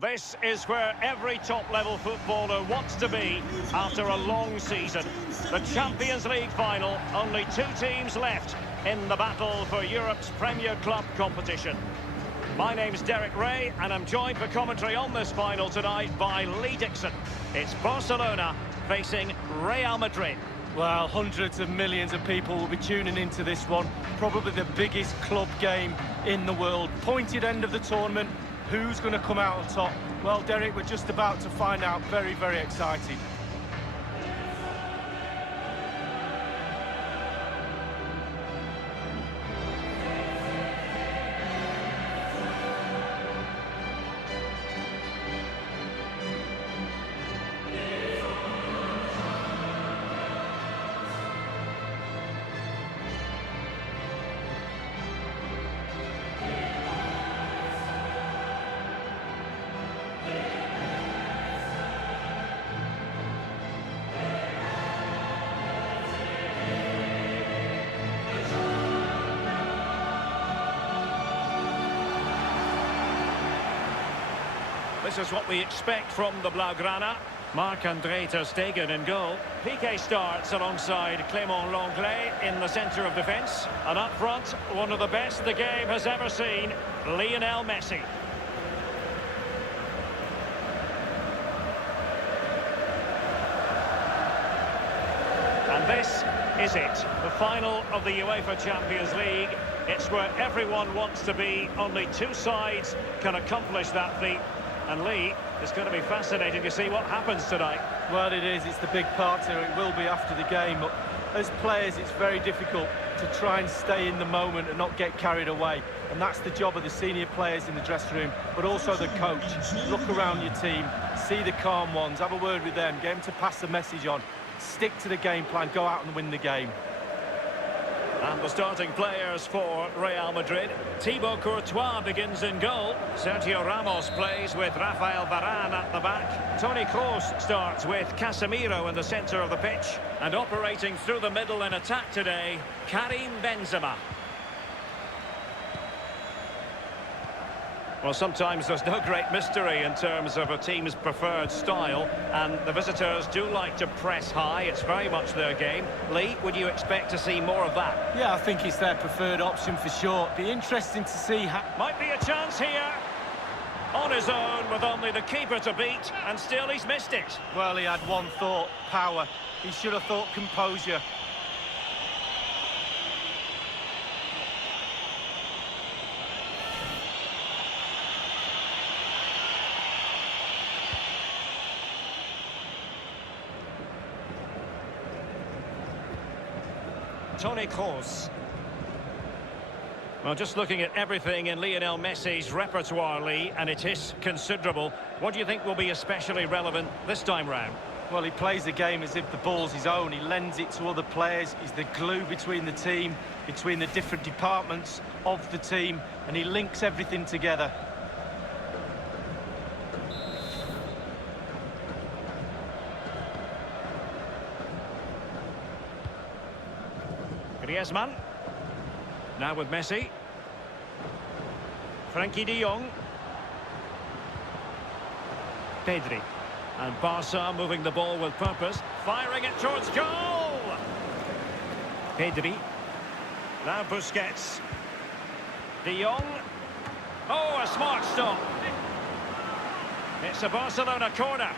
This is where every top-level footballer wants to be after a long season. The Champions League final, only two teams left in the battle for Europe's Premier Club competition. My name's Derek Ray, and I'm joined for commentary on this final tonight by Lee Dixon. It's Barcelona facing Real Madrid. Well, hundreds of millions of people will be tuning into this one. Probably the biggest club game in the world. Pointed end of the tournament. Who's going to come out on top? Well, Derek, we're just about to find out. Very, very excited. This is what we expect from the Blaugrana. Marc-André ter Stegen in goal. Piqué starts alongside Clément Lenglet in the centre of defence. And up front, one of the best the game has ever seen, Lionel Messi. And this is it, the final of the UEFA Champions League. It's where everyone wants to be. Only two sides can accomplish that feat. And Lee, it's going to be fascinating to see what happens tonight. Well, it is. It's the big part here. It will be after the game. But as players, it's very difficult to try and stay in the moment and not get carried away. And that's the job of the senior players in the dressing room, but also the coach. Look around your team, see the calm ones, have a word with them, get them to pass the message on. Stick to the game plan, go out and win the game. And the starting players for Real Madrid. Thibaut Courtois begins in goal. Sergio Ramos plays with Rafael Varane at the back. Toni Kroos starts with Casemiro in the centre of the pitch. And operating through the middle in attack today, Karim Benzema. Well, sometimes there's no great mystery in terms of a team's preferred style, and the visitors do like to press high. It's very much their game. Lee, would you expect to see more of that? Yeah, I think it's their preferred option for sure. Be interesting to see how... Might be a chance here. On his own, with only the keeper to beat, and still he's missed it. Well, he had one thought, power. He should have thought composure. Toni Kroos. Well, just looking at everything in Lionel Messi's repertoire, Lee, and it is considerable. What do you think will be especially relevant this time round? Well, he plays the game as if the ball's his own. He lends it to other players. He's the glue between the team, between the different departments of the team, and he links everything together. Griezmann. Now with Messi. Frenkie de Jong. Pedri. And Barca moving the ball with purpose. Firing it towards goal! Pedri. Now Busquets. De Jong. Oh, a smart stop. It's a Barcelona corner.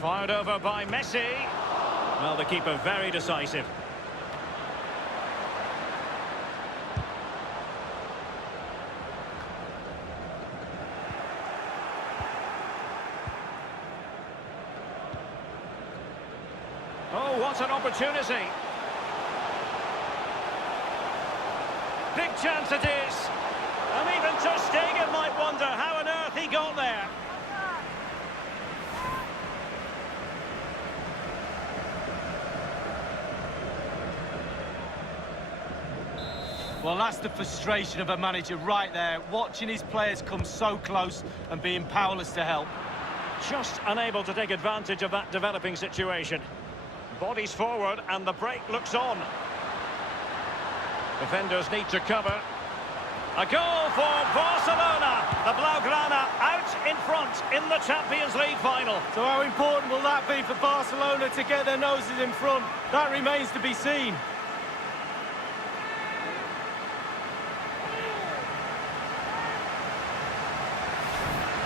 Fired over by Messi. Well, the keeper very decisive. Oh, what an opportunity. Big chance it is. And even ter Stegen might wonder how on earth he got there. Well, that's the frustration of a manager right there, watching his players come so close and being powerless to help. Just unable to take advantage of that developing situation. Bodies forward and the break looks on. Defenders need to cover. A goal for Barcelona. The Blaugrana out in front in the Champions League final. So how important will that be for Barcelona to get their noses in front? That remains to be seen.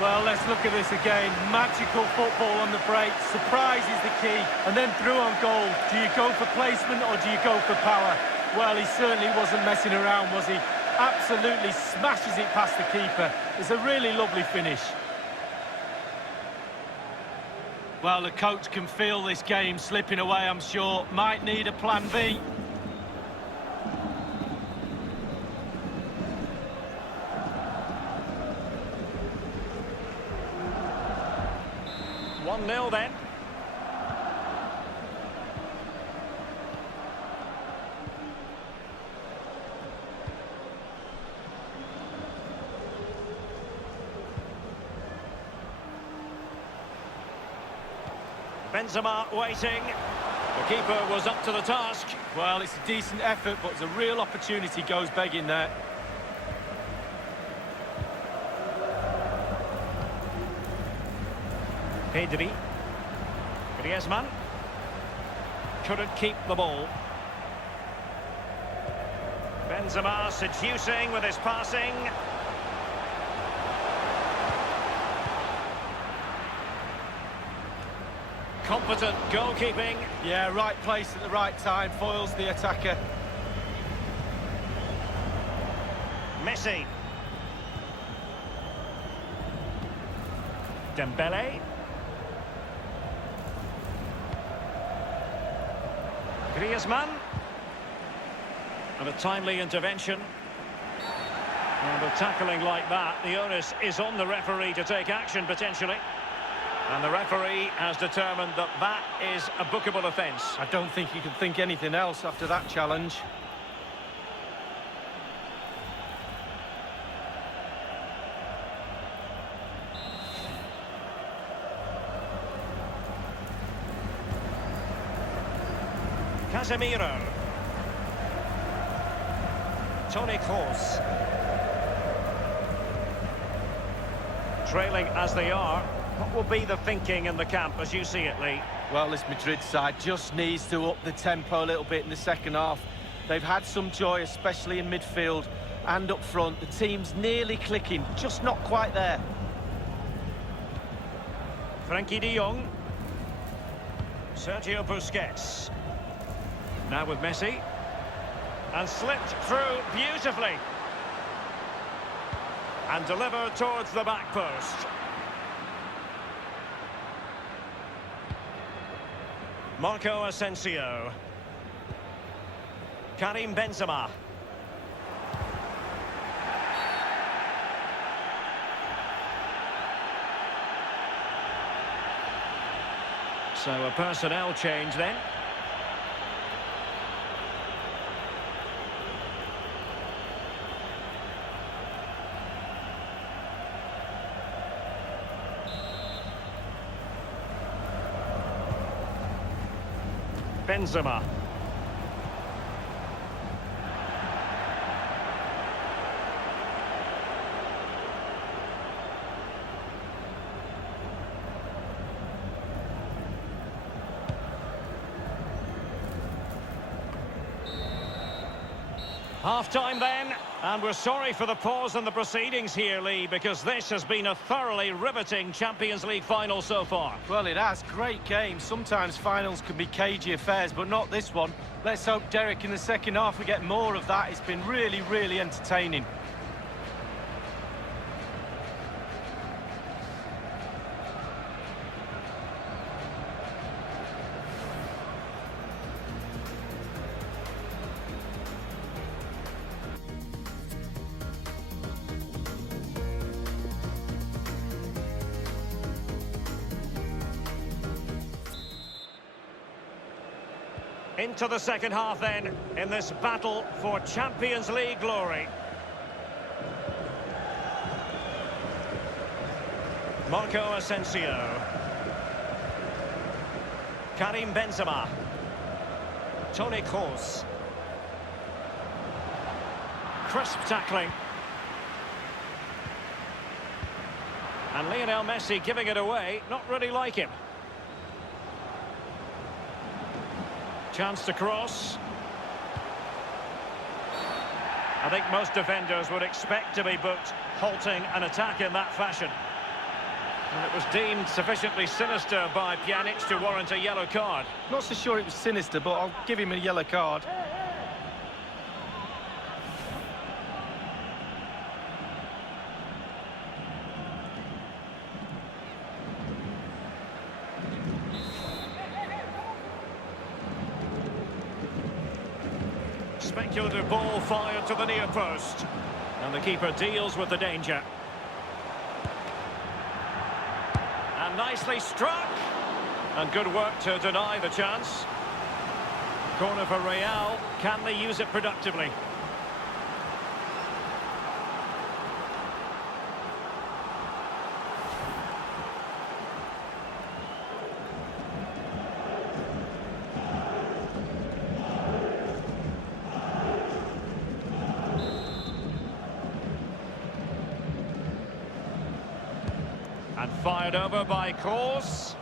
Well, let's look at this again. Magical football on the break. Surprise is the key. And then through on goal. Do you go for placement or do you go for power? Well, he certainly wasn't messing around, was he? Absolutely smashes it past the keeper. It's a really lovely finish. Well, the coach can feel this game slipping away, I'm sure. Might need a plan B. One 0 then. Benzema waiting. The keeper was up to the task. Well, it's a decent effort, but it's a real opportunity goes begging there. Pedri. Griezmann. Couldn't keep the ball. Benzema seducing with his passing. Competent goalkeeping. Yeah, right place at the right time, foils the attacker. Messi. Dembele. Griezmann. And a timely intervention. And with tackling like that, the onus is on the referee to take action potentially. And the referee has determined that that is a bookable offence. I don't think you can think anything else after that challenge. Casemiro. Toni Kroos. Trailing as they are. What will be the thinking in the camp as you see it, Lee? Well, this Madrid side just needs to up the tempo a little bit in the second half. They've had some joy, especially in midfield and up front. The team's nearly clicking, just not quite there. Frenkie de Jong. Sergio Busquets. Now with Messi. And slipped through beautifully. And delivered towards the back post. Marco Asensio. Karim Benzema. So a personnel change then. Benzema. Half-time then, and we're sorry for the pause in the proceedings here, Lee, because this has been a thoroughly riveting Champions League final so far. Well, it has. Great game. Sometimes finals can be cagey affairs, but not this one. Let's hope, Derek, in the second half we get more of that. It's been really, really entertaining. Into the second half then, in this battle for Champions League glory. Marco Asensio. Karim Benzema. Toni Kroos. Crisp tackling. And Lionel Messi giving it away, not really like him. Chance to cross. I think most defenders would expect to be booked halting an attack in that fashion. And it was deemed sufficiently sinister by Pjanic to warrant a yellow card. Not so sure it was sinister, but I'll give him a yellow card. Speculative ball fired to the near post. And the keeper deals with the danger. And nicely struck. And good work to deny the chance. Corner for Real. Can they use it productively? And fired over by Kroos.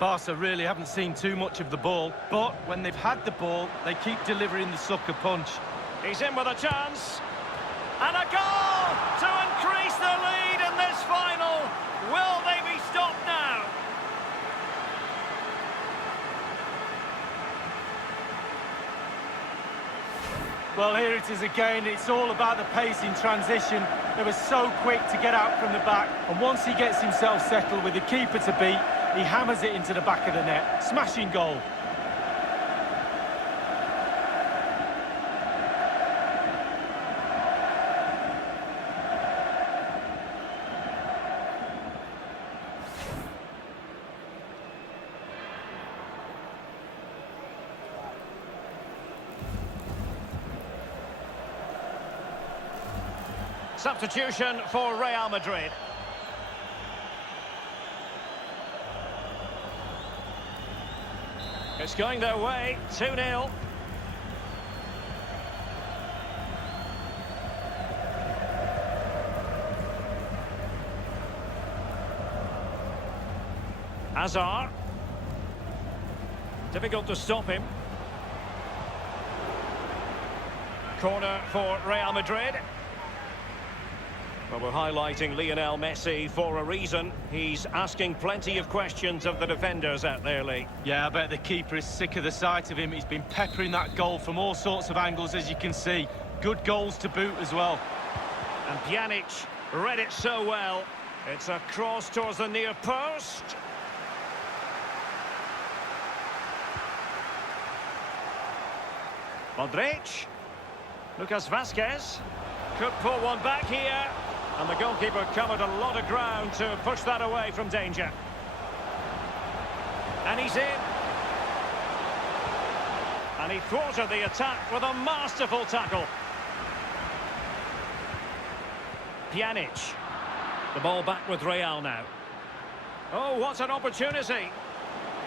Barca really haven't seen too much of the ball, but when they've had the ball, they keep delivering the sucker punch. He's in with a chance. And a goal to increase the lead in this final. Will they be stopped now? Well, here it is again. It's all about the pace in transition. They were so quick to get out from the back. And once he gets himself settled with the keeper to beat, he hammers it into the back of the net. Smashing goal. Substitution for Real Madrid. It's going their way, 2-0. Hazard. Difficult to stop him. Corner for Real Madrid. Well, we're highlighting Lionel Messi for a reason. He's asking plenty of questions of the defenders out there, Lee. Yeah, I bet the keeper is sick of the sight of him. He's been peppering that goal from all sorts of angles, as you can see. Good goals to boot as well. And Pjanic read it so well. It's a cross towards the near post. Modric. Lucas Vazquez. Could pull one back here. And the goalkeeper covered a lot of ground to push that away from danger. And he's in. And he thwarted the attack with a masterful tackle. Pjanic. The ball back with Real now. Oh, what an opportunity.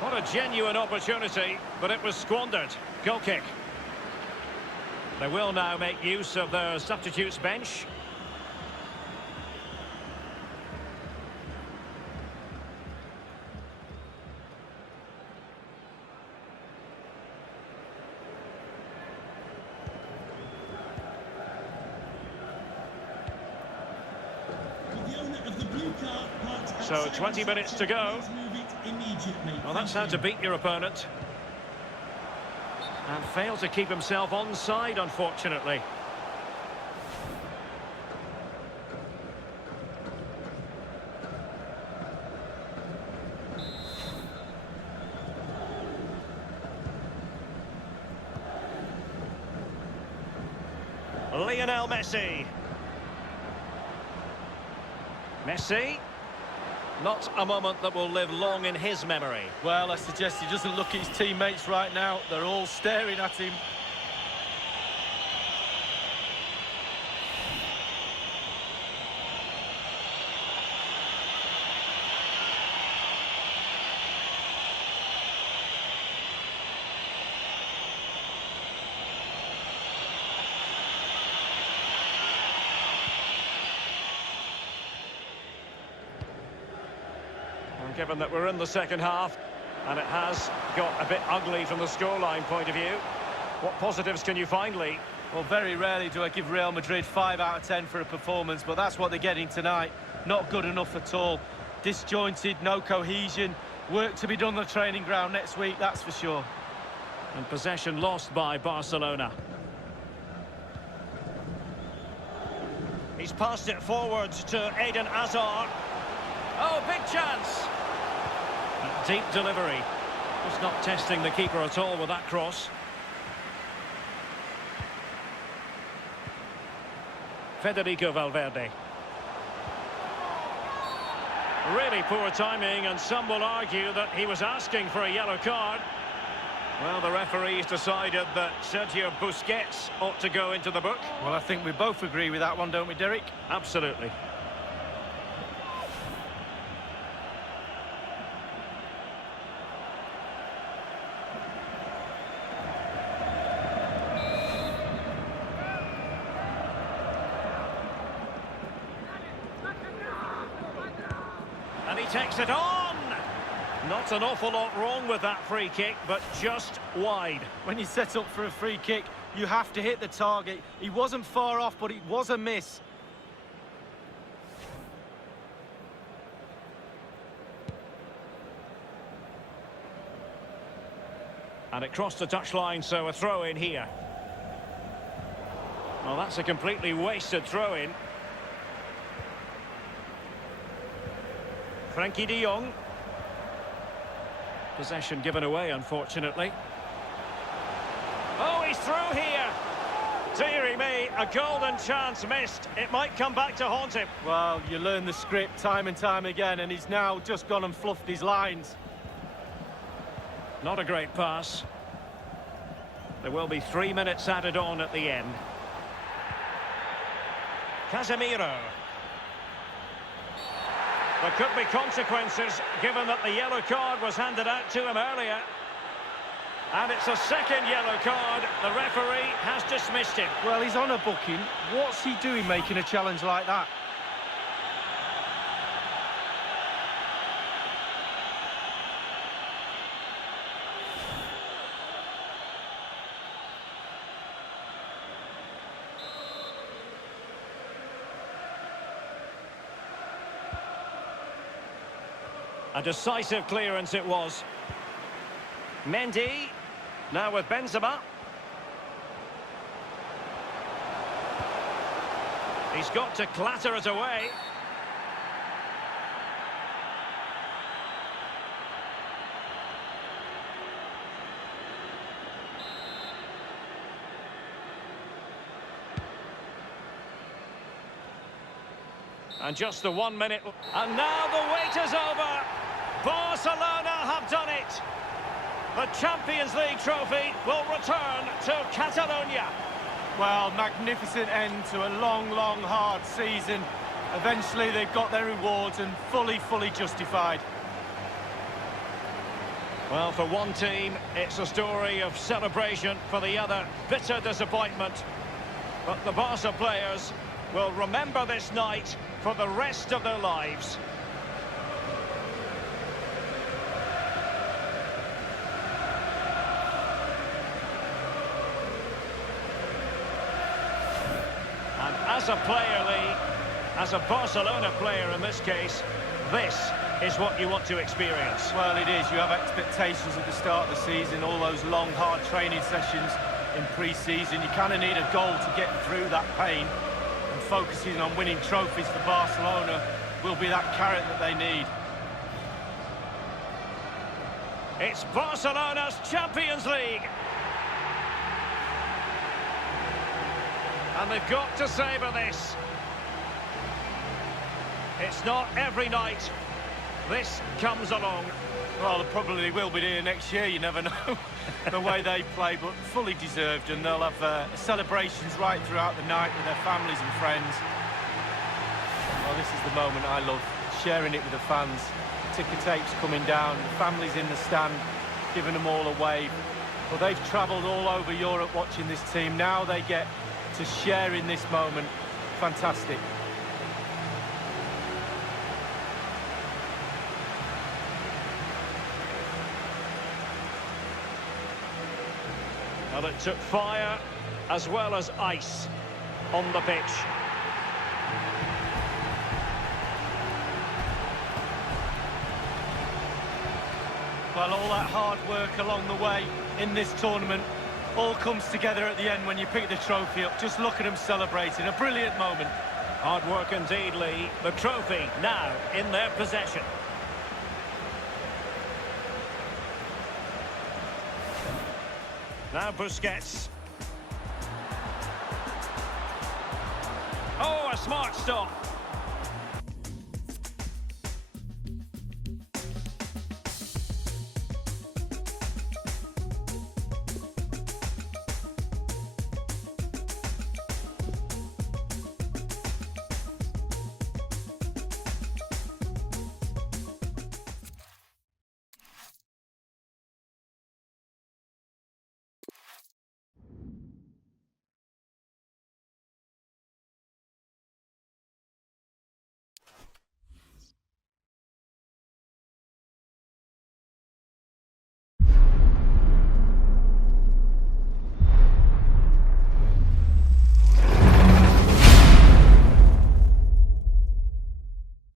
What a genuine opportunity, but it was squandered. Goal kick. They will now make use of their substitutes bench. So 20 minutes to go. Well, that's how to beat your opponent. And failed to keep himself onside, unfortunately. Lionel Messi. Messi. Not a moment that will live long in his memory. Well, I suggest he doesn't look at his teammates right now. They're all staring at him. given that we're in the second half, and it has got a bit ugly from the scoreline point of view. What positives can you find, Lee? Well, very rarely do I give Real Madrid 5 out of 10 for a performance, but that's what they're getting tonight. Not good enough at all. Disjointed, no cohesion. Work to be done on the training ground next week, that's for sure. And possession lost by Barcelona. He's passed it forward to Eden Hazard. Oh, big chance! Deep delivery. Just not testing the keeper at all with that cross. Federico Valverde. Really poor timing, and some will argue that he was asking for a yellow card. Well, the referees decided that Sergio Busquets ought to go into the book. Well, I think we both agree with that one, don't we, Derek? Absolutely. And he takes it on! Not an awful lot wrong with that free kick, but just wide. When you set up for a free kick, you have to hit the target. He wasn't far off, but it was a miss. And it crossed the touchline, so a throw in here. Well, that's a completely wasted throw in. Frankie de Jong. Possession given away, unfortunately. Oh, he's through here. Deary me, a golden chance missed. It might come back to haunt him. Well, you learn the script time and time again, and he's now just gone and fluffed his lines. Not a great pass. There will be 3 minutes added on at the end. Casemiro. There could be consequences, given that the yellow card was handed out to him earlier. And it's a second yellow card. The referee has dismissed him. Well, he's on a booking. What's he doing making a challenge like that? A decisive clearance it was. Mendy, now with Benzema. He's got to clatter it away. And just the 1 minute. And now the wait is over. Barcelona have done it. The Champions League trophy will return to Catalonia. Well, magnificent end to a long, long, hard season. Eventually they've got their rewards and fully justified. Well, for one team, it's a story of celebration. For the other, bitter disappointment. But the Barca players will remember this night for the rest of their lives. And as a player, Lee, as a Barcelona player in this case, this is what you want to experience. Well, it is. You have expectations at the start of the season, all those long, hard training sessions in pre-season. You kind of need a goal to get through that pain. And focusing on winning trophies for Barcelona will be that carrot that they need. It's Barcelona's Champions League. And they've got to savour this. It's not every night this comes along. Well, they probably will be here next year, you never know, the way they play, but fully deserved, and they'll have celebrations right throughout the night with their families and friends. Well, this is the moment I love, sharing it with the fans. Ticker tapes coming down, the families in the stand, giving them all a wave. Well, they've travelled all over Europe watching this team. Now they get to share in this moment. Fantastic. Well, it took fire as well as ice on the pitch. Well, all that hard work along the way in this tournament all comes together at the end when you pick the trophy up. Just look at them celebrating. A brilliant moment. Hard work indeed, Lee. The trophy now in their possession. Now Busquets. Oh, a smart stop.